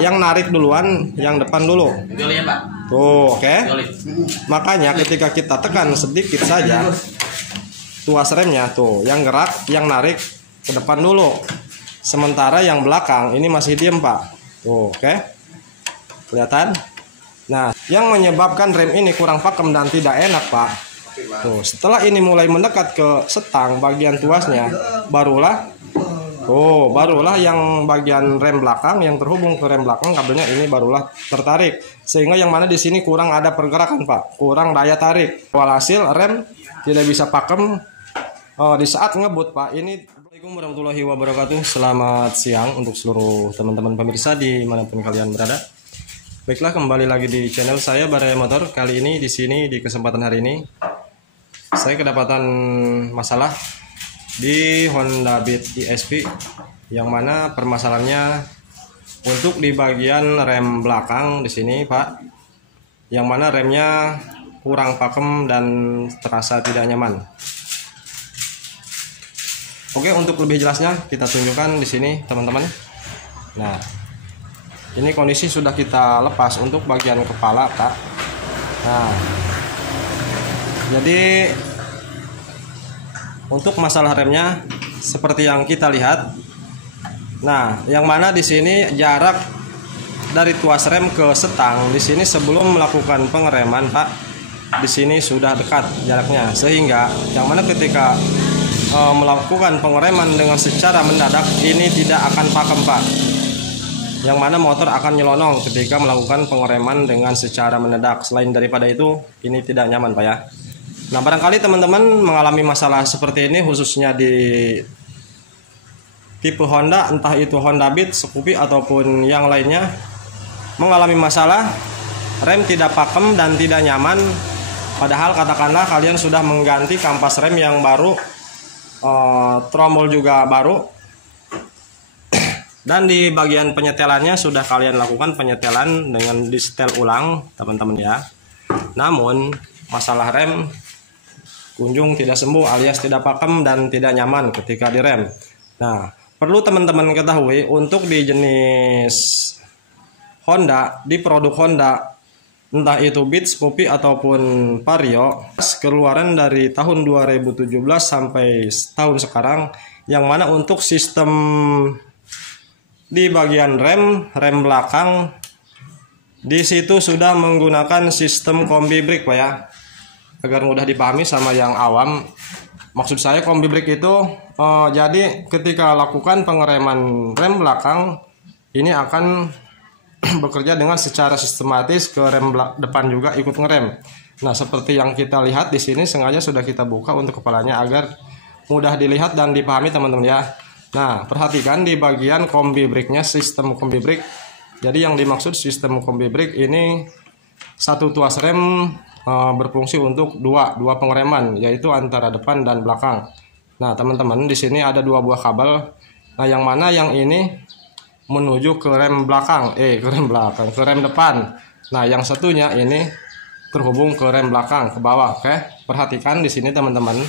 yang narik duluan yang depan dulu. Ya, Pak. Tuh, oke. Makanya ketika kita tekan sedikit saja tuas remnya tuh, yang gerak, yang narik ke depan dulu. Sementara yang belakang ini masih diem, Pak. Tuh, oke. Kelihatan? Nah, yang menyebabkan rem ini kurang pakem dan tidak enak, Pak. Tuh, setelah ini mulai mendekat ke setang bagian tuasnya, barulah yang bagian rem belakang yang terhubung ke rem belakang kabelnya ini barulah tertarik, sehingga yang mana di sini kurang ada pergerakan, Pak, kurang daya tarik. Walhasil rem tidak bisa pakem di saat ngebut, Pak. Ini. Assalamualaikum warahmatullahi wabarakatuh. Selamat siang untuk seluruh teman-teman pemirsa dimanapun kalian berada. Baiklah, kembali lagi di channel saya Baraya Motor. Kali ini di sini di kesempatan hari ini saya kedapatan masalah di Honda Beat ESP, yang mana permasalahannya untuk di bagian rem belakang di sini, Pak, yang mana remnya kurang pakem dan terasa tidak nyaman. Oke, untuk lebih jelasnya kita tunjukkan di sini, teman-teman. Nah, ini kondisi sudah kita lepas untuk bagian kepala, Pak. Nah, jadi untuk masalah remnya seperti yang kita lihat. Nah, yang mana di sini jarak dari tuas rem ke setang di sini sebelum melakukan pengereman, Pak, di sini sudah dekat jaraknya, sehingga yang mana ketika melakukan pengereman dengan secara mendadak ini tidak akan pakem, Pak. Yang mana motor akan nyelonong ketika melakukan pengereman dengan secara mendadak. Selain daripada itu, ini tidak nyaman, Pak, ya. Nah, barangkali teman-teman mengalami masalah seperti ini khususnya di tipe Honda, entah itu Honda Beat, Scoopy ataupun yang lainnya, mengalami masalah rem tidak pakem dan tidak nyaman. Padahal katakanlah kalian sudah mengganti kampas rem yang baru, tromol juga baru, dan di bagian penyetelannya sudah kalian lakukan penyetelan dengan disetel ulang, teman-teman, ya. Namun masalah rem kunjung tidak sembuh alias tidak pakem dan tidak nyaman ketika direm. Nah, perlu teman-teman ketahui untuk di jenis Honda, di produk Honda, entah itu Beat, Scoopy ataupun Vario, keluaran dari tahun 2017 sampai tahun sekarang, yang mana untuk sistem di bagian rem belakang di situ sudah menggunakan sistem kombi brake, Pak, ya. Agar mudah dipahami sama yang awam, maksud saya kombi brake itu jadi ketika lakukan pengereman rem belakang ini akan bekerja dengan secara sistematis ke rem depan juga ikut ngerem. Nah, seperti yang kita lihat di sini sengaja sudah kita buka untuk kepalanya agar mudah dilihat dan dipahami, teman-teman, ya. Nah, perhatikan di bagian kombi brake-nya, sistem kombi brake. Jadi yang dimaksud sistem kombi brake ini satu tuas rem berfungsi untuk dua pengereman, yaitu antara depan dan belakang. Nah, teman-teman, di sini ada dua buah kabel. Nah, yang mana yang ini menuju ke rem belakang, ke rem depan. Nah, yang satunya ini terhubung ke rem belakang ke bawah. Oke, perhatikan di sini, teman-teman.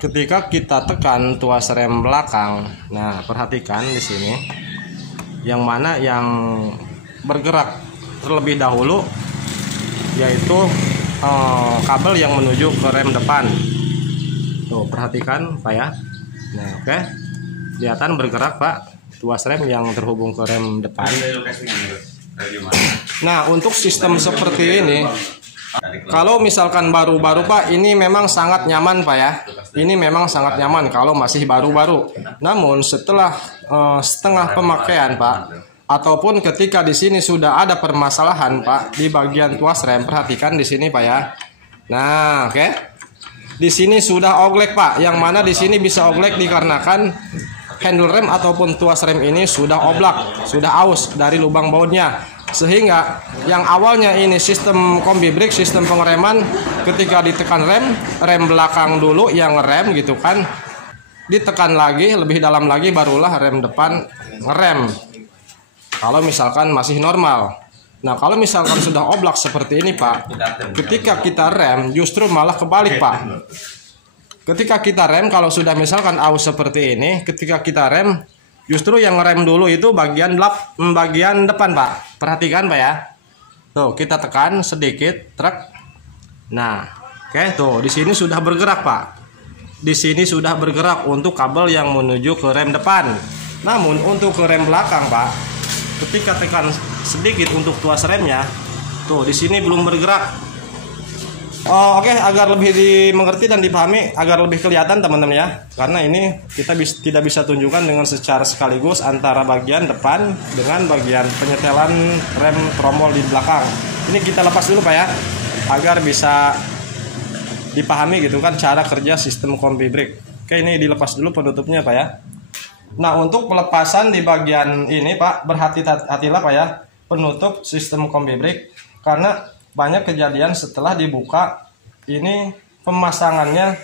Ketika kita tekan tuas rem belakang, nah, perhatikan di sini, yang mana yang bergerak terlebih dahulu yaitu kabel yang menuju ke rem depan. Tuh, perhatikan, Pak, ya. Nah, oke. Kelihatan bergerak, Pak, tuas rem yang terhubung ke rem depan. Nah, untuk sistem seperti ini, kalau misalkan baru-baru, Pak, ini memang sangat nyaman, Pak, ya. Ini memang sangat nyaman kalau masih baru-baru. Namun setelah setengah pemakaian, Pak, ataupun ketika di sini sudah ada permasalahan, Pak, di bagian tuas rem, perhatikan di sini, Pak, ya. Nah, oke. Di sini sudah oglek, Pak, yang mana di sini bisa oglek dikarenakan handle rem ataupun tuas rem ini sudah oblak, sudah aus dari lubang bautnya. Sehingga yang awalnya ini sistem kombi brake, sistem pengereman, ketika ditekan rem belakang dulu yang ngerem gitu kan, ditekan lagi lebih dalam lagi barulah rem depan ngerem. Kalau misalkan masih normal. Nah, kalau misalkan sudah oblak seperti ini, Pak, ketika kita rem justru malah kebalik, Pak. Ketika kita rem, kalau sudah misalkan aus seperti ini, ketika kita rem Justru yang ngerem dulu itu bagian depan, Pak. Perhatikan, Pak ya. Tuh, kita tekan sedikit, truk. Nah, oke, tuh di sini sudah bergerak, Pak. Di sini sudah bergerak untuk kabel yang menuju ke rem depan. Namun untuk ke rem belakang, Pak, ketika tekan sedikit untuk tuas remnya, tuh di sini belum bergerak. Oh, oke, agar lebih dimengerti dan dipahami, agar lebih kelihatan teman-teman ya. Karena ini kita tidak bisa tunjukkan dengan secara sekaligus antara bagian depan dengan bagian penyetelan rem tromol di belakang. Ini kita lepas dulu, Pak ya, agar bisa dipahami gitu kan cara kerja sistem kombi brake. Oke, ini dilepas dulu penutupnya, Pak ya. Nah, untuk pelepasan di bagian ini, Pak, berhati-hatilah, Pak ya, penutup sistem kombi brake, karena banyak kejadian setelah dibuka ini pemasangannya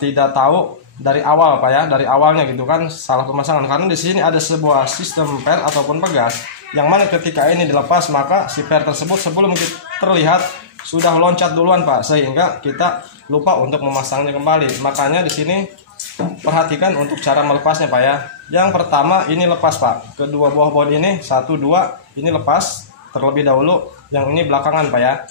tidak tahu dari awal, Pak ya, dari awalnya gitu kan, salah pemasangan. Karena di sini ada sebuah sistem per ataupun pegas yang mana ketika ini dilepas maka si per tersebut sebelum terlihat sudah loncat duluan, Pak, sehingga kita lupa untuk memasangnya kembali. Makanya di sini perhatikan untuk cara melepasnya, Pak ya. Yang pertama ini lepas, Pak. Kedua buah bon ini 1, 2 ini lepas terlebih dahulu. Yang ini belakangan, Pak ya.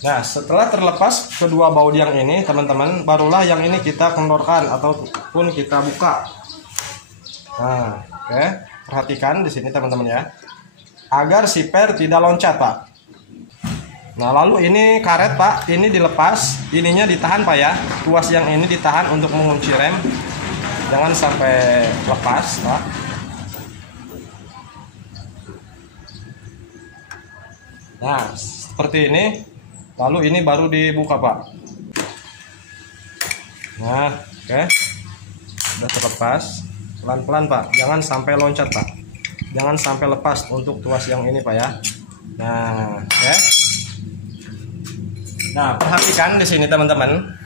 Nah, setelah terlepas kedua baut yang ini, teman-teman, barulah yang ini kita kendorkan ataupun kita buka. Nah, oke, perhatikan di sini, teman-teman ya, agar si per tidak loncat, Pak. Nah, lalu ini karet, Pak, ini dilepas, ininya ditahan, Pak ya. Tuas yang ini ditahan untuk mengunci rem, jangan sampai lepas, Pak. Nah, seperti ini. Lalu ini baru dibuka, Pak. Nah, oke. Sudah terlepas. Pelan-pelan, Pak. Jangan sampai loncat, Pak. Jangan sampai lepas untuk tuas yang ini, Pak ya. Nah, oke. Nah, perhatikan di sini, teman-teman.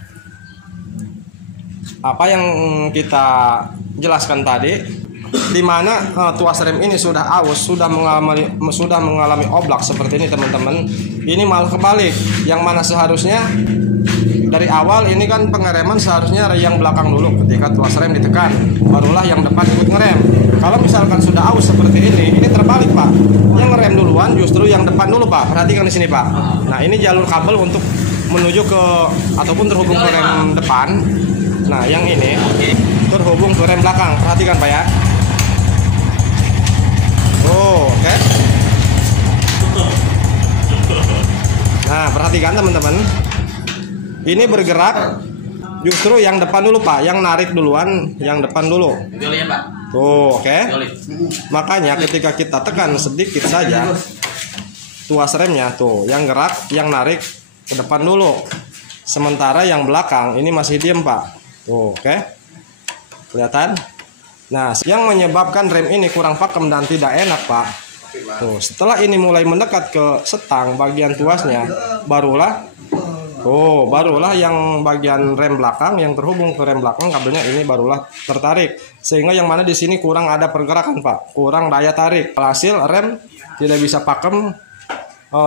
Apa yang kita jelaskan tadi, di mana tuas rem ini sudah aus, sudah mengalami oblak seperti ini, teman-teman. Ini malah kebalik, yang mana seharusnya dari awal ini kan pengereman seharusnya yang belakang dulu, ketika tuas rem ditekan barulah yang depan ikut ngerem. Kalau misalkan sudah aus seperti ini terbalik, Pak. Yang ngerem duluan justru yang depan dulu, Pak. Perhatikan di sini, Pak. Nah, ini jalur kabel untuk menuju ke ataupun terhubung ke rem depan. Nah, yang ini terhubung ke rem belakang. Perhatikan, Pak ya. Oh, oke. Nah, perhatikan, teman-teman. Ini bergerak justru yang depan dulu, Pak. Yang narik duluan yang depan dulu. Tuh, oke. Makanya ketika kita tekan sedikit saja tuas remnya, tuh, yang gerak, yang narik ke depan dulu. Sementara yang belakang ini masih diem, Pak. Tuh, oke. Kelihatan? Nah, yang menyebabkan rem ini kurang pakem dan tidak enak, Pak. Tuh, setelah ini mulai mendekat ke setang bagian tuasnya, barulah yang bagian rem belakang yang terhubung ke rem belakang kabelnya ini barulah tertarik. Sehingga yang mana di sini kurang ada pergerakan, Pak. Kurang daya tarik. Hasil rem tidak bisa pakem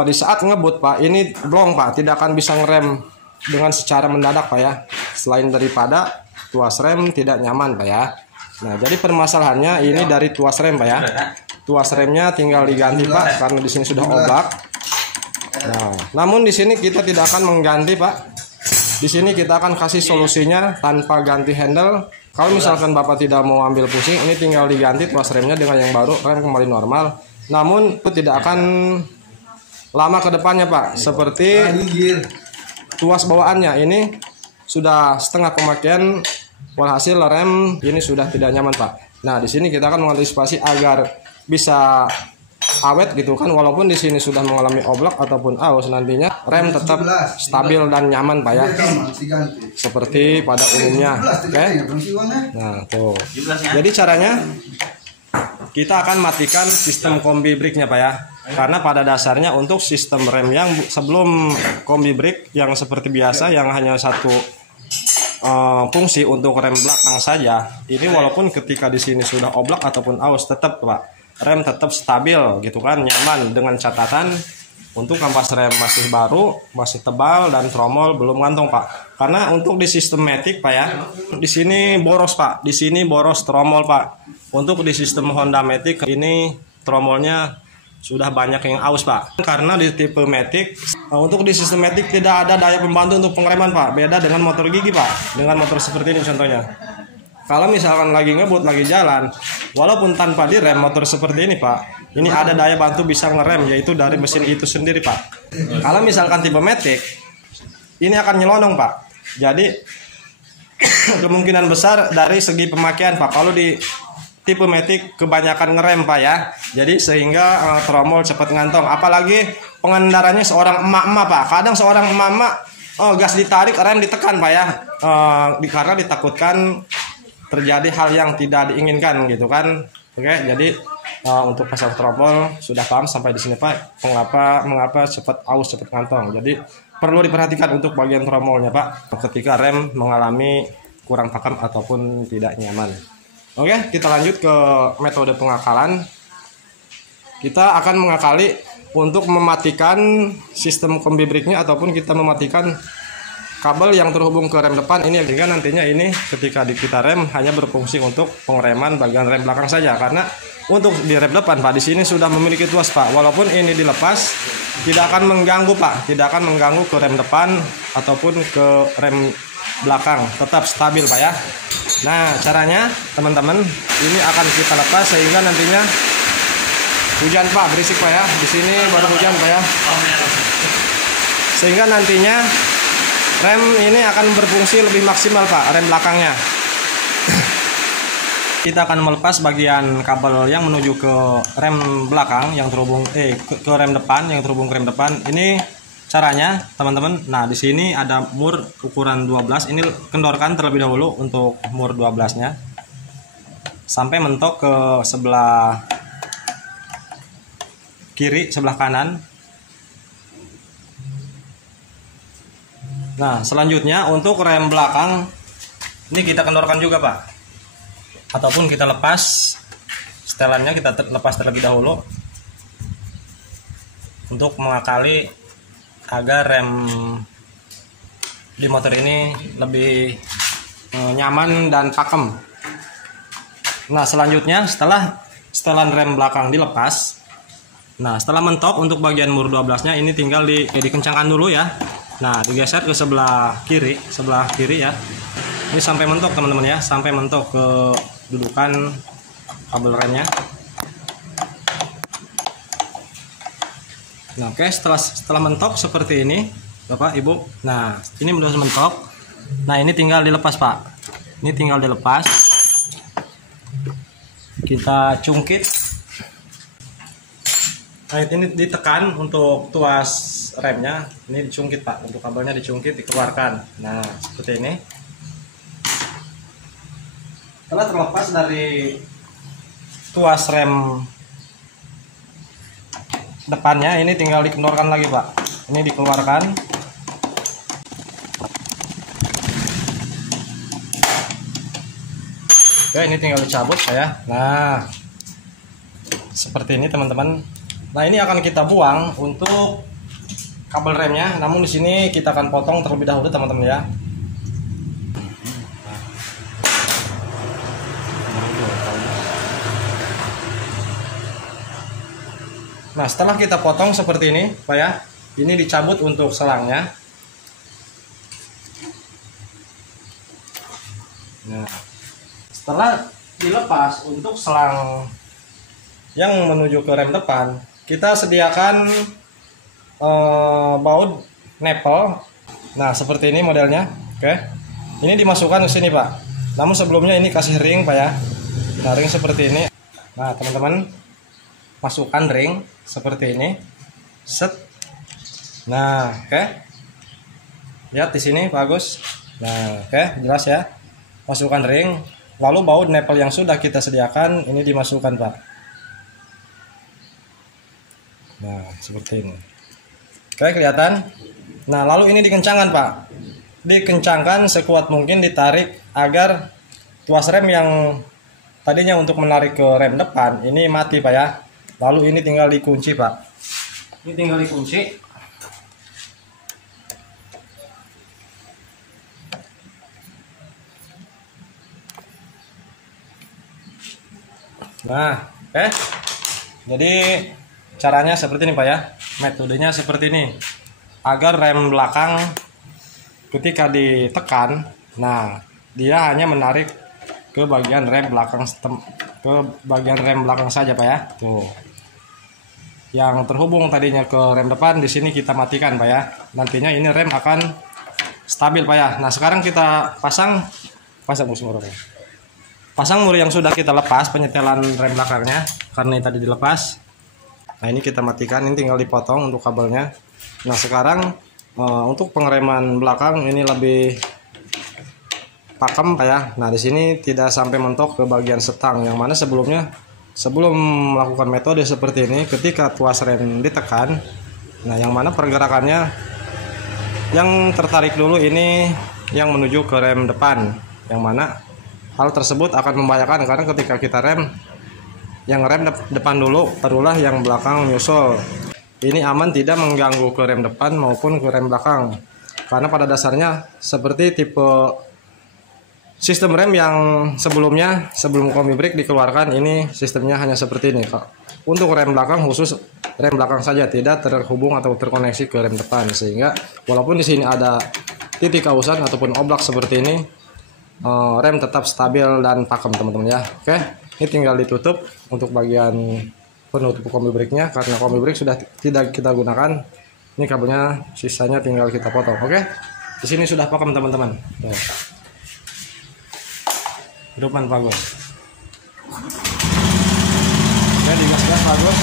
di saat ngebut, Pak. Ini blong, Pak. Tidak akan bisa ngerem dengan secara mendadak, Pak ya. Selain daripada tuas rem tidak nyaman, Pak ya. Nah, jadi permasalahannya ini dari tuas rem, Pak ya. Tuas remnya tinggal diganti, Pak, karena di sini sudah oblak. Nah, namun di sini kita tidak akan mengganti, Pak. Di sini kita akan kasih solusinya tanpa ganti handle. Kalau misalkan Bapak tidak mau ambil pusing, ini tinggal diganti tuas remnya dengan yang baru, rem kembali normal. Namun itu tidak akan lama ke depannya, Pak. Seperti tuas bawaannya ini sudah setengah pemakaian. Walhasil rem ini sudah tidak nyaman, Pak. Nah, di sini kita akan mengantisipasi agar bisa awet gitu kan, walaupun di sini sudah mengalami oblak ataupun aus, nantinya rem tetap stabil dan nyaman, Pak ya. Seperti pada umumnya. Oke. Nah, tuh. Jadi caranya kita akan matikan sistem kombi brake-nya, Pak ya. Karena pada dasarnya untuk sistem rem yang sebelum kombi brake yang seperti biasa yang hanya satu fungsi untuk rem belakang saja, ini walaupun ketika di sini sudah oblak ataupun aus tetap, Pak, rem tetap stabil gitu kan, nyaman, dengan catatan Untuk kampas rem masih baru, masih tebal, dan tromol belum ngantong Pak. Karena untuk di sistem matic Pak ya, di sini boros Pak, di sini boros tromol Pak. Untuk di sistem Honda Matic ini tromolnya sudah banyak yang aus Pak. Karena di tipe matic, untuk di sistem matic tidak ada daya pembantu untuk pengereman Pak. Beda dengan motor gigi Pak, dengan motor seperti ini contohnya. Kalau misalkan lagi ngebut, lagi jalan, walaupun tanpa direm motor seperti ini Pak, ini ada daya bantu bisa ngerem, yaitu dari mesin itu sendiri Pak. Kalau misalkan tipe matic, ini akan nyelonong Pak. Jadi kemungkinan besar dari segi pemakaian Pak, kalau di tipe matic kebanyakan ngerem Pak ya. Jadi sehingga tromol cepat ngantong. Apalagi pengendaranya seorang emak-emak Pak. Kadang seorang emak-emak gas ditarik, rem ditekan Pak ya. Karena ditakutkan terjadi hal yang tidak diinginkan gitu kan. Oke, jadi untuk pasang tromol sudah paham sampai di sini Pak. Mengapa cepat aus, cepat ngantong. Jadi perlu diperhatikan untuk bagian tromolnya Pak ketika rem mengalami kurang pakem ataupun tidak nyaman. Oke, kita lanjut ke metode pengakalan. Kita akan mengakali untuk mematikan sistem kombi brake-nya ataupun kita mematikan kabel yang terhubung ke rem depan ini, sehingga nantinya ini ketika kita rem hanya berfungsi untuk pengereman bagian rem belakang saja. Karena untuk di rem depan Pak, di sini sudah memiliki tuas Pak. Walaupun ini dilepas tidak akan mengganggu Pak, tidak akan mengganggu ke rem depan ataupun ke rem belakang, tetap stabil Pak ya. Nah, caranya teman-teman, ini akan kita lepas sehingga nantinya hujan Pak, berisik Pak ya. Di sini baru hujan Pak ya. Sehingga nantinya rem ini akan berfungsi lebih maksimal Pak, rem belakangnya. Kita akan melepas bagian kabel yang menuju ke rem belakang yang terhubung ke rem depan yang terhubung ke rem depan. Ini caranya teman-teman. Nah, di sini ada mur ukuran 12. Ini kendorkan terlebih dahulu untuk mur 12-nya. Sampai mentok ke sebelah kiri, sebelah kanan. Nah, selanjutnya untuk rem belakang ini kita kendorkan juga Pak, ataupun kita lepas setelannya, kita lepas terlebih dahulu untuk mengakali agar rem di motor ini lebih nyaman dan pakem. Nah, selanjutnya setelah setelan rem belakang dilepas, nah setelah mentok untuk bagian mur 12-nya ini tinggal dikencangkan dulu ya. Nah, digeser ke sebelah kiri ya. Ini sampai mentok teman-teman ya, sampai mentok ke dudukan kabel remnya. Nah, oke, setelah mentok seperti ini, Bapak Ibu. Nah, ini sudah mentok. Nah, ini tinggal dilepas Pak. Ini tinggal dilepas. Kita cungkit. Nah, ini ditekan untuk tuas remnya, ini dicungkit Pak, untuk kabelnya dicungkit, dikeluarkan. Nah, seperti ini. Setelah terlepas dari tuas rem depannya, ini tinggal dikendorkan lagi Pak. Ini dikeluarkan. Oke, ini tinggal dicabut ya. Nah, seperti ini teman-teman. Nah, ini akan kita buang untuk kabel remnya, namun di sini kita akan potong terlebih dahulu teman-teman ya. Nah, setelah kita potong seperti ini Pak ya, ini dicabut untuk selangnya. Nah, setelah dilepas untuk selang yang menuju ke rem depan, kita sediakan baut nepel. Nah, seperti ini modelnya. Oke, ini dimasukkan ke sini Pak. Namun sebelumnya ini kasih ring Pak ya. Nah, ring seperti ini. Nah, teman-teman, masukkan ring seperti ini. Set. Nah, oke. Lihat di sini Pak Agus. Nah, oke, jelas ya. Masukkan ring. Lalu baut nepel yang sudah kita sediakan ini dimasukkan Pak. Nah, seperti ini. Oke, kelihatan. Nah, lalu ini dikencangkan Pak. Dikencangkan sekuat mungkin, ditarik agar tuas rem yang tadinya untuk menarik ke rem depan ini mati Pak ya. Lalu ini tinggal dikunci Pak. Ini tinggal dikunci. Nah, jadi caranya seperti ini Pak ya. Metodenya seperti ini. Agar rem belakang ketika ditekan, nah dia hanya menarik ke bagian rem belakang saja Pak ya. Tuh. Yang terhubung tadinya ke rem depan di sini kita matikan Pak ya. Nantinya ini rem akan stabil Pak ya. Nah, sekarang kita pasang mur yang sudah kita lepas penyetelan rem belakangnya karena ini tadi dilepas. Nah, ini kita matikan, ini tinggal dipotong untuk kabelnya. Nah, sekarang untuk pengereman belakang ini lebih pakem Pak ya. Nah, di sini tidak sampai mentok ke bagian setang, yang mana sebelum melakukan metode seperti ini, ketika tuas rem ditekan, nah yang mana pergerakannya yang tertarik dulu ini yang menuju ke rem depan, yang mana hal tersebut akan membahayakan karena ketika kita rem, yang rem depan dulu, barulah yang belakang menyusul. Ini aman, tidak mengganggu ke rem depan maupun ke rem belakang. Karena pada dasarnya seperti tipe sistem rem yang sebelumnya, sebelum kombi brake dikeluarkan, ini sistemnya hanya seperti ini Kak. Untuk rem belakang, khusus rem belakang saja, tidak terhubung atau terkoneksi ke rem depan. Sehingga walaupun di sini ada titik kausan ataupun oblak seperti ini, rem tetap stabil dan pakem teman-teman ya. Oke, ini tinggal ditutup untuk bagian penutup kombi brake-nya, karena kombi brake sudah tidak kita gunakan. Ini kabelnya sisanya tinggal kita potong. Oke, di sini sudah pakem teman-teman. Hidupan bagus. Oke, digas-gas bagus.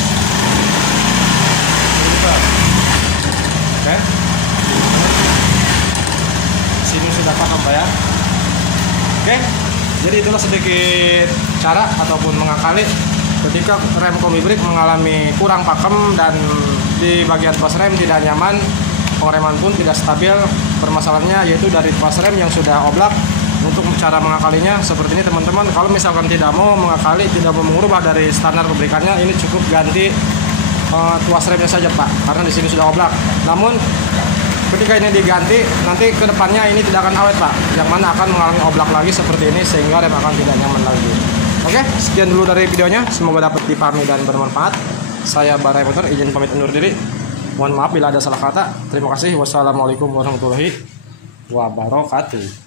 Oke, sini sudah pakem Pak ya. Oke, jadi itulah sedikit cara ataupun mengakali ketika rem kombi brake mengalami kurang pakem dan di bagian tuas rem tidak nyaman, pengereman pun tidak stabil. Permasalahannya yaitu dari tuas rem yang sudah oblak. Untuk cara mengakalinya seperti ini teman-teman. Kalau misalkan tidak mau mengakali, tidak mau mengubah dari standar pabrikannya, ini cukup ganti tuas remnya saja Pak, karena di sini sudah oblak. Namun ketika ini diganti, nanti ke depannya ini tidak akan awet Pak, yang mana akan mengalami oblak lagi seperti ini, sehingga rem akan tidak nyaman lagi. Oke, sekian dulu dari videonya, semoga dapat dipahami dan bermanfaat. Saya Barai Motor, izin pamit undur diri. Mohon maaf bila ada salah kata. Terima kasih. Wassalamualaikum warahmatullahi wabarakatuh.